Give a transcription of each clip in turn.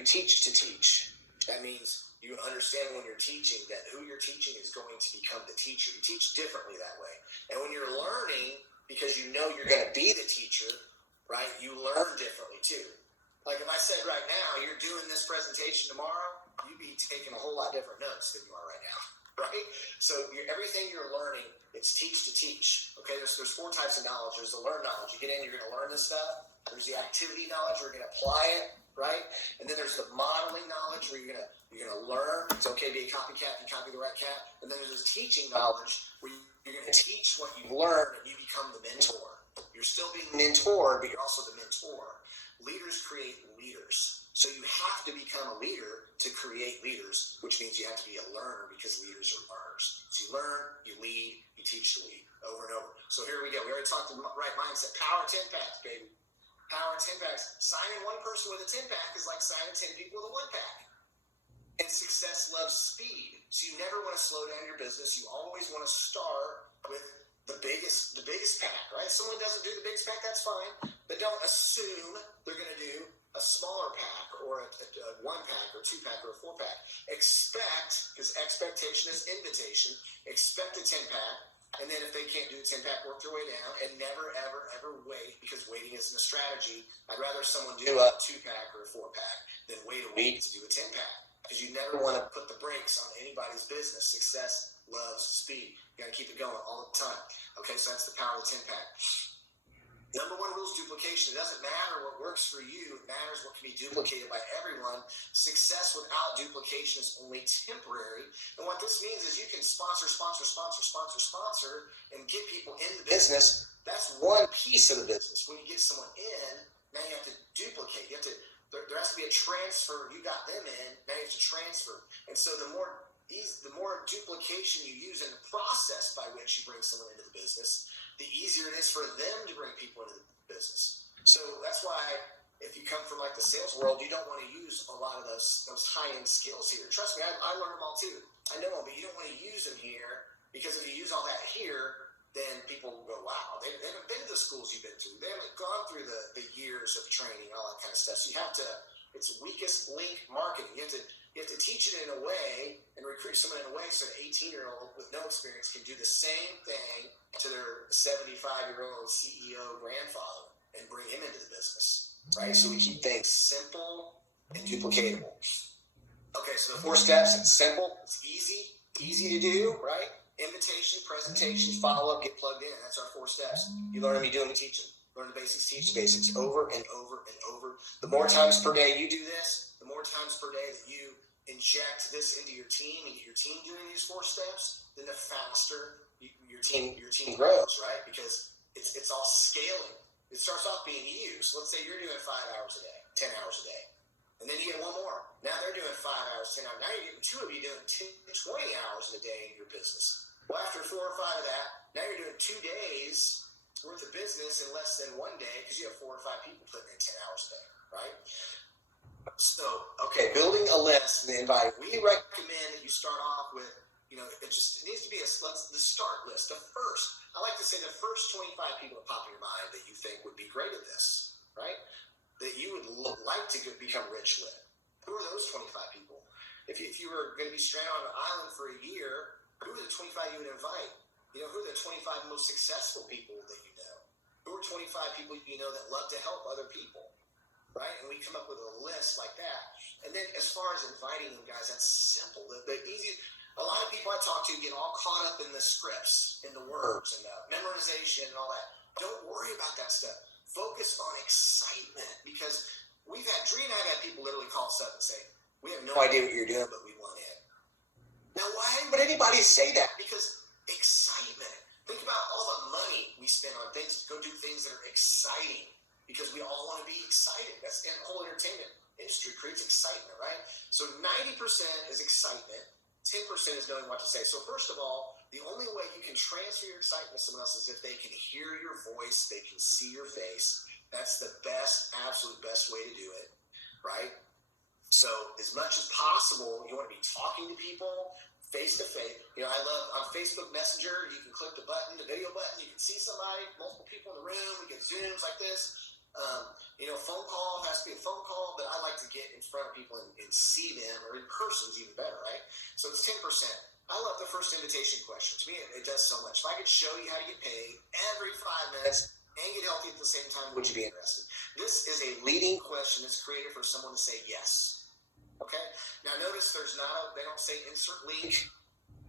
you teach to teach. That means you understand when you're teaching that who you're teaching is going to become the teacher. You teach differently that way. And when you're learning, because you know you're going to be the teacher, right, you learn differently too. Like if I said right now, you're doing this presentation tomorrow, you'd be taking a whole lot different notes than you are right now, right? So everything you're learning, it's teach to teach, okay? There's 4 types of knowledge. There's the learned knowledge. You get in, you're going to learn this stuff. There's the activity knowledge, where you're going to apply it, right? And then there's the modeling knowledge, where you're gonna learn. It's okay to be a copycat if you copy the right cat. And then there's this teaching knowledge, where you're going to teach what you've learned and you become the mentor. You're still being mentored, but you're also the mentor. Leaders create leaders. So you have to become a leader to create leaders, which means you have to be a learner, because leaders are learners. So you learn, you lead, you teach to lead over and over. So here we go. We already talked the right mindset. Power 10 packs, baby. Power 10 packs. Signing one person with a 10 pack is like signing 10 people with a 1 pack. And success loves speed. So you never want to slow down your business. You always want to start with the biggest pack, right? If someone doesn't do the biggest pack, that's fine. But don't assume they're going to do a smaller pack or a 1 pack or 2 pack or a 4 pack. Expect, because expectation is invitation, expect a 10 pack. And then if they can't do a 10 pack, work their way down, and never, ever, ever wait, because waiting isn't a strategy. I'd rather someone do a 2 pack or a 4 pack than wait a week to do a 10 pack. Because you never want to put the brakes on anybody's business. Success loves speed. You got to keep it going all the time. Okay, so that's the power of the 10 pack. Number 1 rule is duplication. It doesn't matter what works for you. It matters what can be duplicated by everyone. Success without duplication is only temporary. And what this means is you can sponsor, and get people in the business. That's one piece of the business. When you get someone in, now you have to duplicate. There has to be a transfer. You got them in, now you have to transfer. And so the more duplication you use in the process by which you bring someone into the business, the easier it is for them to bring people into the business. So that's why if you come from like the sales world, you don't want to use a lot of those high-end skills here. Trust me, I learned them all too. I know them, but you don't want to use them here, because if you use all that here, then people will go, wow, they haven't been to the schools you've been to. They haven't gone through the years of training, all that kind of stuff. So you have to, it's weakest link marketing. You have to teach it in a way and recruit someone in a way so an 18-year-old with no experience can do the same thing to their 75-year-old CEO grandfather and bring him into the business, right? So we keep things simple and duplicatable. Okay, so the 4 steps, it's simple, it's easy to do, right? Invitation, presentation, follow-up, get plugged in. That's our 4 steps. You learn them, you do them, you teach them. Learn the basics, teach the basics over and over and over. The more times per day you do this, the more times per day that you inject this into your team and get your team doing these 4 steps, then the faster your team grows, right? Because it's all scaling. It starts off being you. So let's say you're doing 5 hours a day, 10 hours a day. And then you get one more. Now they're doing 5 hours, 10 hours. Now you're getting 2 of you doing 20 hours in a day in your business. Well, after 4 or 5 of that, now you're doing 2 days worth of business in less than 1 day, because you have 4 or 5 people putting in 10 hours a day, right? So, okay, building a list and invite. We recommend that you start off with, it needs to be the start list. I like to say the first 25 people that pop in your mind that you think would be great at this, right? That you would like to become rich with. Who are those 25 people? If you were going to be stranded on an island for a year, who are the 25 you would invite? Who are the 25 most successful people that you know? Who are 25 people you know that love to help other people? Right? And we come up with a list like that. And then as far as inviting them, guys, that's simple. The easy. A lot of people I talk to get all caught up in the scripts, in the words, and the memorization and all that. Don't worry about that stuff. Focus on excitement, because Dree and I have had people literally call us up and say, we have no idea what you're doing, but we want in. Now, why would anybody say that? Because excitement. Think about all the money we spend on things, go do things that are exciting, because we all want to be excited. That's the whole entertainment industry creates excitement, right? So 90% is excitement, 10% is knowing what to say. So first of all, the only way you can transfer your excitement to someone else is if they can hear your voice, they can see your face. That's the best, absolute best way to do it, right? So as much as possible, you want to be talking to people face to face. I love on Facebook Messenger, you can click the button, the video button, you can see somebody, multiple people in the room, we get Zooms like this. Phone call has to be a phone call, but I like to get in front of people and see them, or in person is even better, right? So it's 10%. I love the first invitation question. To me, it does so much. If I could show you how to get paid every 5 minutes and get healthy at the same time, would you be interested? This is a leading question that's created for someone to say yes. Okay? Now notice they don't say insert link,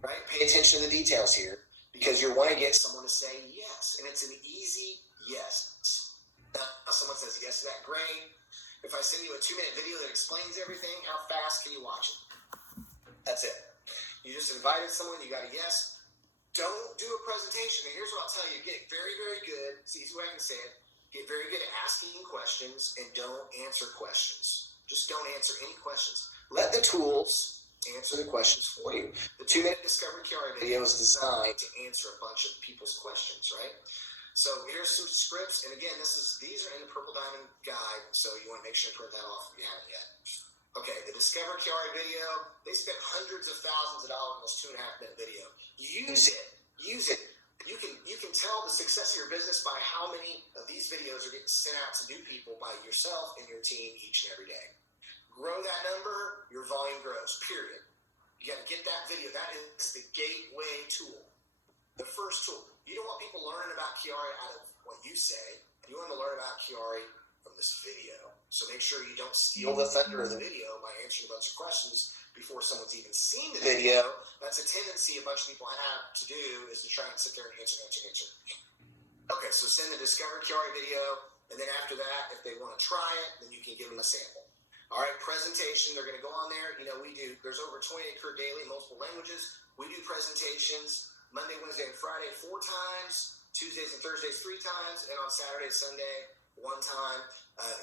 right? Pay attention to the details here, because you want to get someone to say yes, and it's an easy yes. Now someone says yes to that, great. If I send you a 2-minute video that explains everything, how fast can you watch it? That's it. You just invited someone, you got a yes. Don't do a presentation. And here's what I'll tell you: get very, very good. It's the easy way I can say it. Get very good at asking questions, and don't answer questions. Just don't answer any questions. Let the tools answer the questions for you. The 2-minute Discovery QuiAri video is designed to answer a bunch of people's questions, right? So here's some scripts, and again, these are in the Purple Diamond Guide, so you want to make sure to print that off if you haven't yet. Okay, the Discover QuiAri video, they spent hundreds of thousands of dollars on this 2.5-minute video. Use it. You can tell the success of your business by how many of these videos are getting sent out to new people by yourself and your team each and every day. Grow that number, your volume grows, period. You got to get that video. That is the gateway tool. The first tool. You don't want people learning about QuiAri out of what you say. You want them to learn about QuiAri from this video. So make sure you don't steal the thunder of the video by answering a bunch of questions before someone's even seen the video. That's a tendency a bunch of people have to do, is to try and sit there and answer. Okay, so send the Discover QuiAri video, and then after that, if they want to try it, then you can give them a sample. All right, presentation, they're going to go on there. There's over 20 occur daily in multiple languages. We do presentations Monday, Wednesday, and Friday 4 times, Tuesdays and Thursdays 3 times, and on Saturday, Sunday 1 time.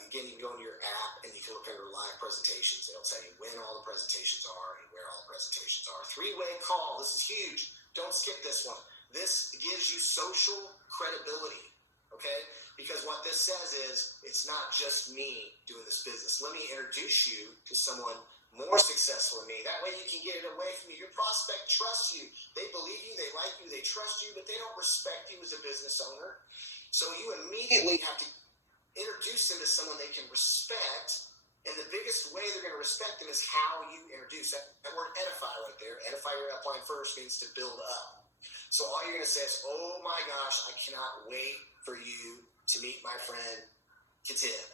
Again, you can go into your app and you can look at your live presentations. It'll tell you when all the presentations are and where all the presentations are. 3-way call. This is huge. Don't skip this one. This gives you social credibility, okay? Because what this says is, it's not just me doing this business. Let me introduce you to someone more successful than me. That way you can get it away from you. Your prospect trusts you. They believe you, they like you, they trust you, but they don't respect you as a business owner. So you immediately have to introduce them to someone they can respect, and the biggest way they're going to respect them is how you introduce. That word edify right there, edify your upline first, means to build up. So all you're going to say is, oh my gosh, I cannot wait for you to meet my friend Katib.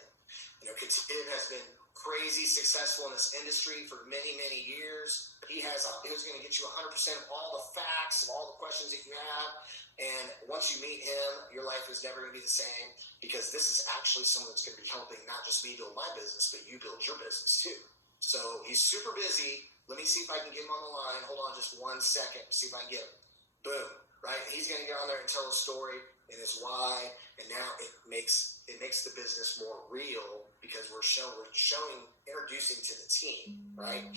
Katib has been crazy successful in this industry for many, many years. He's going to get you 100% of all the facts, of all the questions that you have. And once you meet him, your life is never going to be the same, because this is actually someone that's going to be helping not just me build my business, but you build your business too. So he's super busy. Let me see if I can get him on the line. Hold on just 1 second. See if I can get him. Boom. Right? He's going to get on there and tell a story and his why. And now it makes the business more real, because we're introducing to the team, right?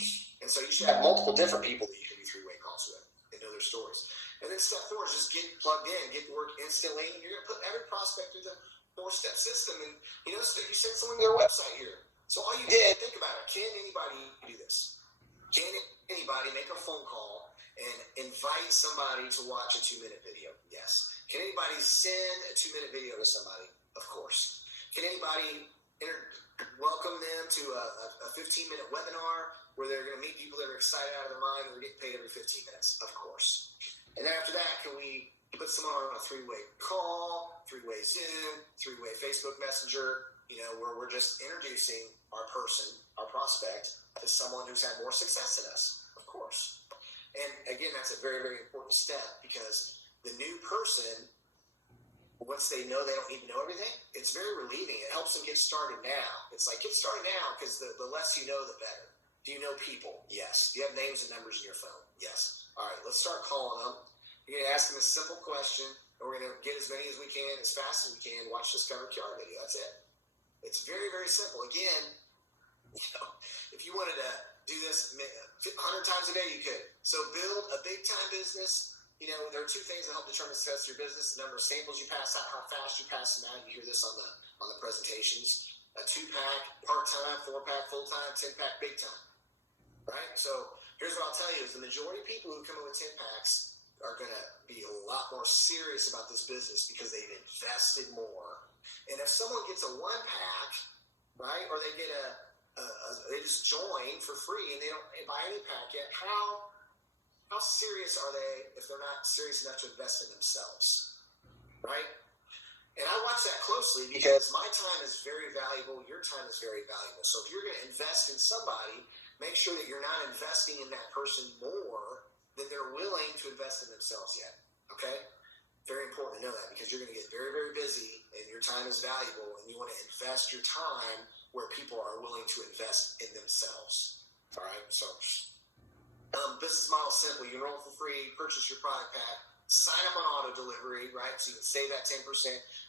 And so you should have multiple different people that you can do 3-way calls with and know their stories. And then step 4 is just get plugged in, get to work instantly. You're going to put every prospect through the 4-step system. And you sent someone to their website here. So all you did, think about it. Can anybody do this? Can anybody make a phone call and invite somebody to watch a 2-minute video? Yes. Can anybody send a 2-minute video to somebody? Of course. Can anybody welcome them to a 15-minute webinar where they're going to meet people that are excited out of their mind and they're getting paid every 15 minutes? Of course. And then after that, can we put someone on a 3-way call, 3-way Zoom, 3-way Facebook Messenger, where we're just introducing our person, our prospect, to someone who's had more success than us? Of course. And again, that's a very, very important step, because the new person, once they know they don't need to know everything, it's very relieving. It helps them get started now. It's like, get started now, because the less you know, the better. Do you know people? Yes. Do you have names and numbers in your phone? Yes. All right, let's start calling them. You're going to ask them a simple question, and we're going to get as many as we can, as fast as we can. Watch Discover QuiAri video. That's it. It's very, very simple. Again, if you wanted to do this 100 times a day, you could. So build a big-time business. There are 2 things that help determine the success of your business: the number of samples you pass out, how fast you pass them out. You hear this on the presentations. A 2-pack part-time, 4-pack full-time, 10-pack big-time. Right? So here's what I'll tell you: is the majority of people who come in with 10 packs are going to be a lot more serious about this business, because they've invested more And if someone gets a 1-pack, right, or they get they just join for free and they don't buy any pack yet, how serious are they if they're not serious enough to invest in themselves, right? And I watch that closely because my time is very valuable. Your time is very valuable. So if you're going to invest in somebody, make sure that you're not investing in that person more than they're willing to invest in themselves yet, okay? Very important to know that because you're going to get very, very busy and your time is valuable and you want to invest your time where people are willing to invest in themselves. All right. So business model simple. You enroll for free, purchase your product pack, sign up on auto delivery, right? So you can save that 10%.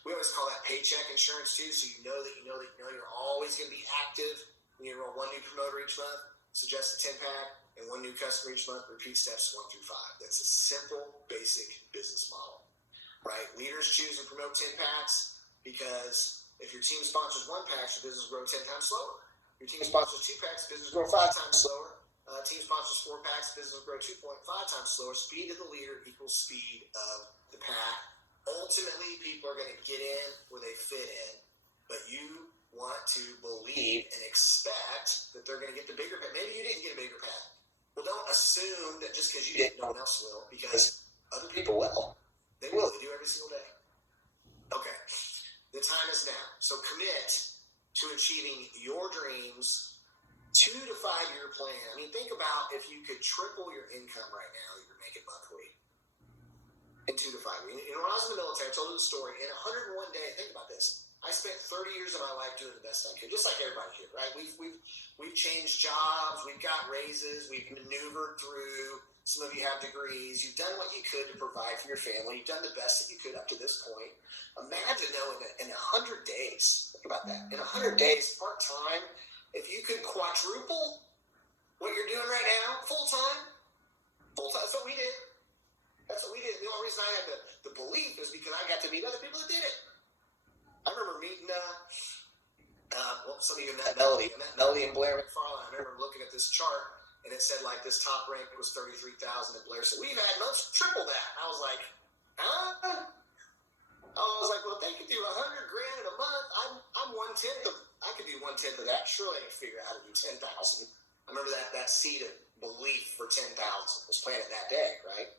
We always call that paycheck insurance too. So you know you're always going to be active. When you enroll one new promoter each month, suggest a 10-pack, and one new customer each month, repeat steps 1 through 5. That's a simple, basic business model. Right? Leaders choose and promote 10 packs because if your team sponsors 1 pack, your business will grow 10 times slower. Your team sponsors 2 packs, business will grow 5 times slower. Team sponsors 4 packs, business will grow 2.5 times slower. Speed of the leader equals speed of the pack. Ultimately, people are going to get in where they fit in, but you want to believe and expect that they're going to get the bigger pack. Maybe you didn't get a bigger pack. Well, don't assume that just because you didn't, no one else will, because other people will. They will. They do every single day. Okay. The time is now. So commit to achieving your dreams. 2 to 5 year plan. I mean, think about if you could triple your income right now that you're making monthly in 2 to 5 years. You know, when I was in the military, I told you the story. In 101 days, think about this. I spent 30 years of my life doing the best I could, just like everybody here, right? We've changed jobs, we've got raises, we've maneuvered through. Some of you have degrees. You've done what you could to provide for your family. You've done the best that you could up to this point. Imagine, though, in 100 days, think about that. In 100 days, part-time, if you could quadruple what you're doing right now, full-time, that's what we did. That's what we did. The only reason I had the belief is because I got to meet other people that did it. I remember meeting, some of you met Melody. I met Melody and Blair McFarland. I remember looking at this chart, and it said, like, this top rank was 33,000, and Blair said, we've had months triple that. I was like, huh? I was like, well, if they could do $100,000 in a month, I'm 1/10 of, I could do 1/10 of that. Surely I can figure out how to do 10,000. I remember that seed of belief for 10,000 was planted that day, right?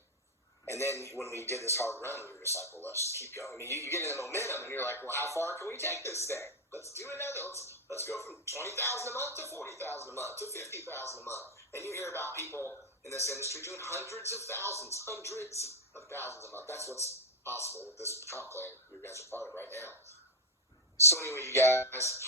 And then when we did this hard run, we were just like, well, let's just keep going. I mean, you get into momentum, and you're like, well, how far can we take this thing? Let's do another. Let's go from 20,000 a month to 40,000 a month to 50,000 a month. And you hear about people in this industry doing hundreds of thousands a month. That's what's possible with this comp plan you guys are part of right now. So anyway, you guys,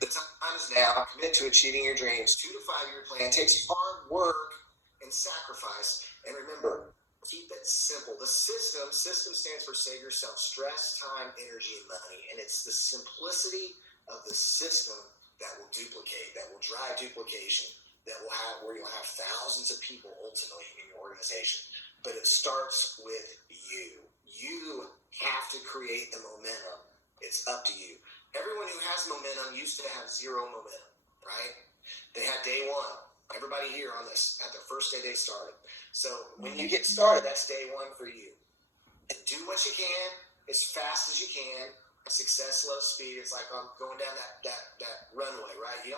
the time is now. Commit to achieving your dreams. 2 to 5 year plan takes hard work and sacrifice. And remember, keep it simple. The system stands for save yourself stress, time, energy, and money. And it's the simplicity of the system that will duplicate, that will drive duplication, that will have where you'll have thousands of people ultimately in your organization. But it starts with you. You have to create the momentum. It's up to you. Everyone who has momentum used to have zero momentum, right? They had day one. Everybody here on this, at the first day they started. So when you get started, that's day one for you. And do what you can as fast as you can. Success, slow speed. It's like going down that runway, right? You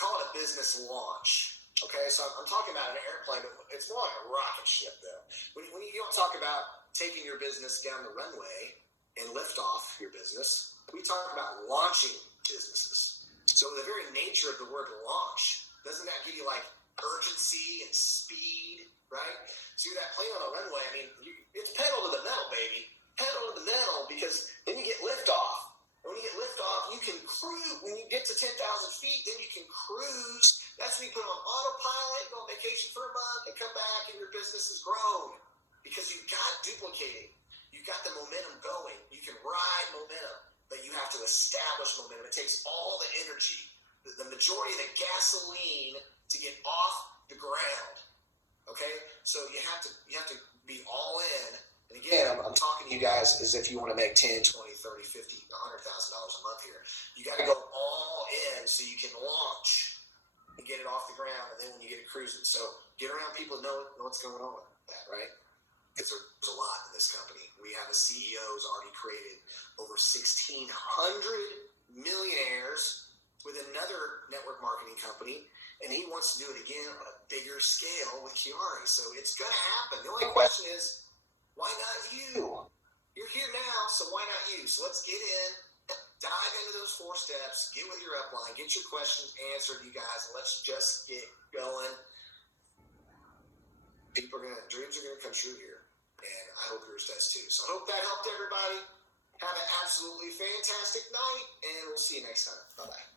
call it a business launch. Okay, so I'm talking about an airplane, but it's more like a rocket ship, though. When you don't talk about taking your business down the runway and lift off your business, we talk about launching businesses. So the very nature of the word launch, doesn't that give you like urgency and speed, right? So you're that plane on the runway, I mean, it's pedal to the metal, baby. Pedal to the metal, because then you get lift off. And when you get lift off, you can cruise. When you get to 10,000 feet, then you can cruise. That's when you put on autopilot, go on vacation for a month, and come back, and your business has grown. Because you've got duplicating. You've got the momentum going. You can ride momentum, but you have to establish momentum. It takes all the energy, the majority of the gasoline to get off the ground. Okay? So you have to be all in. And again, I'm talking to you guys as if you want to make 10, 20, 30, 50, $100,000 a month here. You got to go all in so you can launch and get it off the ground, and then when you get it cruising. So get around people that know what's going on with that, right? because there's a lot in this company. We have a CEO who's already created over 1,600 millionaires with another network marketing company, and he wants to do it again on a bigger scale with QuiAri. So it's going to happen. The only question is, why not you? You're here now, so why not you? So let's get in, dive into those 4 steps, get with your upline, get your questions answered, you guys, and let's just get going. Dreams are going to come true here, and I hope yours does too. So I hope that helped everybody. Have an absolutely fantastic night, and we'll see you next time. Bye-bye.